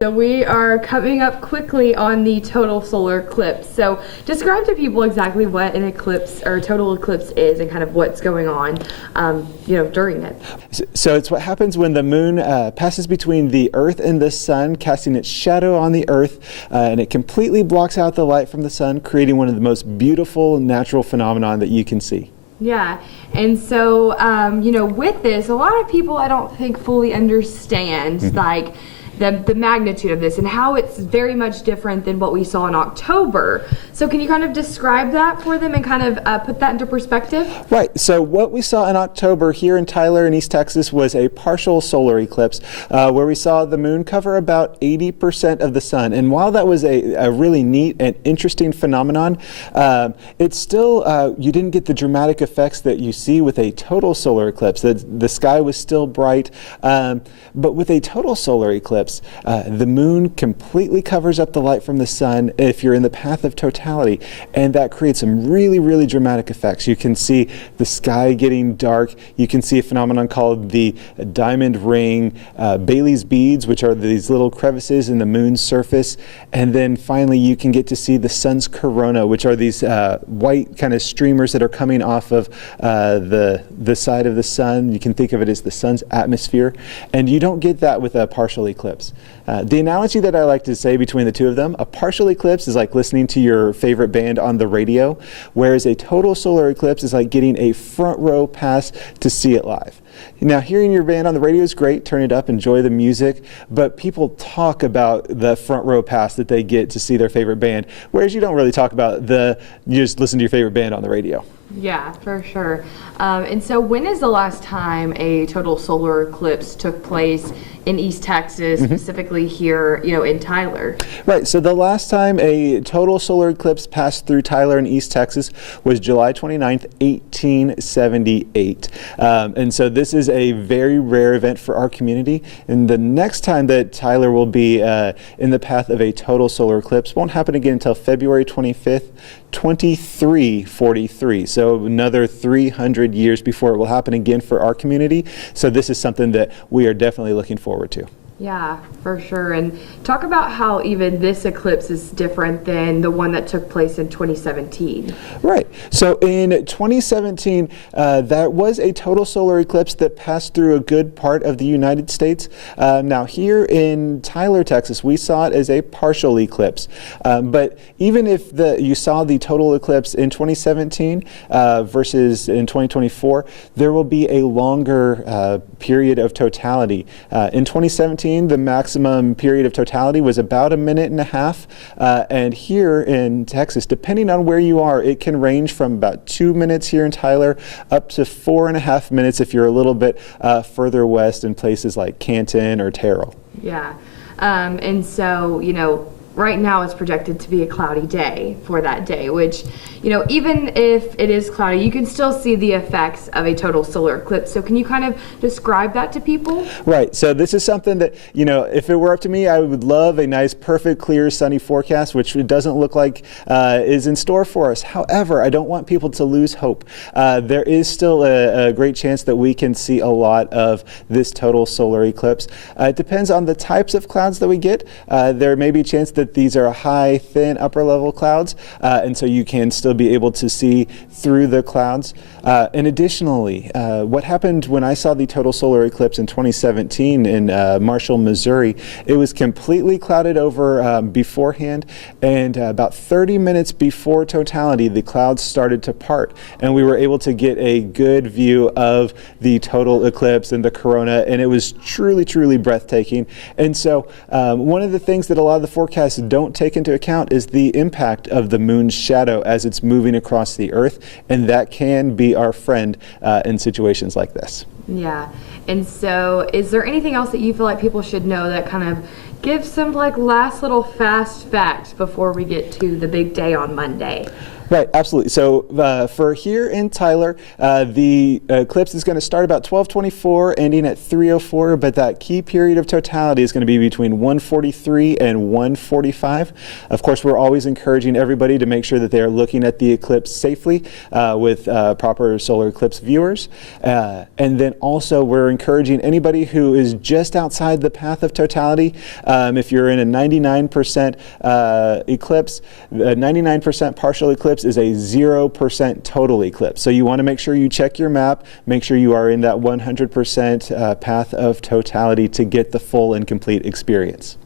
So we are coming up quickly on the total solar eclipse. So describe to people exactly what an eclipse or total eclipse is and kind of what's going on, during it. So it's what happens when the moon passes between the Earth and the sun, casting its shadow on the Earth, and it completely blocks out the light from the sun, creating one of the most beautiful natural phenomenon that you can see. Yeah, and so, with this, a lot of people I don't think fully understand, like, the magnitude of this and how it's very much different than what we saw in October. So can you kind of describe that for them and kind of put that into perspective? Right. So what we saw in October here in Tyler in East Texas was a partial solar eclipse where we saw the moon cover about 80% of the sun. And while that was a really neat and interesting phenomenon, it's still, you didn't get the dramatic effects that you see with a total solar eclipse. The sky was still bright, but with a total solar eclipse, the moon completely covers up the light from the sun if you're in the path of totality, and that creates some really, really dramatic effects. You can see the sky getting dark. You can see a phenomenon called the diamond ring, Bailey's beads, which are these little crevices in the moon's surface, and then finally you can get to see the sun's corona, which are these white kind of streamers that are coming off of the side of the sun. You can think of it as the sun's atmosphere, and you don't get that with a partial eclipse. The analogy that I like to say between the two of them, a partial eclipse is like listening to your favorite band on the radio, whereas a total solar eclipse is like getting a front row pass to see it live. Now, hearing your band on the radio is great, turn it up, enjoy the music, but people talk about the front row pass that they get to see their favorite band, whereas you don't really talk about you just listen to your favorite band on the radio. Yeah, for sure. And so when is the last time a total solar eclipse took place in East Texas, specifically here, in Tyler? Right, so the last time a total solar eclipse passed through Tyler in East Texas was July 29th, 1878. And so this is a very rare event for our community. And the next time that Tyler will be in the path of a total solar eclipse won't happen again until February 25th, 2343. So another 300 years before it will happen again for our community. So this is something that we are definitely looking forward to. Yeah, for sure. And talk about how even this eclipse is different than the one that took place in 2017. Right. So in 2017, that was a total solar eclipse that passed through a good part of the United States. Now here in Tyler, Texas, we saw it as a partial eclipse. But even if you saw the total eclipse in 2017 versus in 2024, there will be a longer period of totality. In 2017, the maximum period of totality was about 1.5 minutes, and here in Texas, depending on where you are, it can range from about 2 minutes here in Tyler up to 4.5 minutes if you're a little bit further west in places like Canton or Terrell. Yeah, and so, right now it's projected to be a cloudy day for that day, which, even if it is cloudy, you can still see the effects of a total solar eclipse. So can you kind of describe that to people? Right. So this is something that, if it were up to me, I would love a nice, perfect, clear, sunny forecast, which it doesn't look like is in store for us. However, I don't want people to lose hope. There is still a great chance that we can see a lot of this total solar eclipse. It depends on the types of clouds that we get. There may be a chance that these are high, thin, upper level clouds, and so you can still be able to see through the clouds. And additionally, what happened when I saw the total solar eclipse in 2017 in Marshall, Missouri, it was completely clouded over beforehand, and about 30 minutes before totality, the clouds started to part, and we were able to get a good view of the total eclipse and the corona, and it was truly, truly breathtaking. And so one of the things that a lot of the forecasts don't take into account is the impact of the moon's shadow as it's moving across the earth, and that can be our friend in situations like this. Yeah, and so is there anything else that you feel like people should know that kind of gives some last little fast facts before we get to the big day on Monday? Right, absolutely. So for here in Tyler, the eclipse is going to start about 12:24, ending at 3:04, but that key period of totality is going to be between 1:43 and 1:45. Of course, we're always encouraging everybody to make sure that they are looking at the eclipse safely with proper solar eclipse viewers. And then also we're encouraging anybody who is just outside the path of totality, if you're in a 99% eclipse, a 99% partial eclipse is a 0% total eclipse. So you want to make sure you check your map, make sure you are in that 100% path of totality to get the full and complete experience.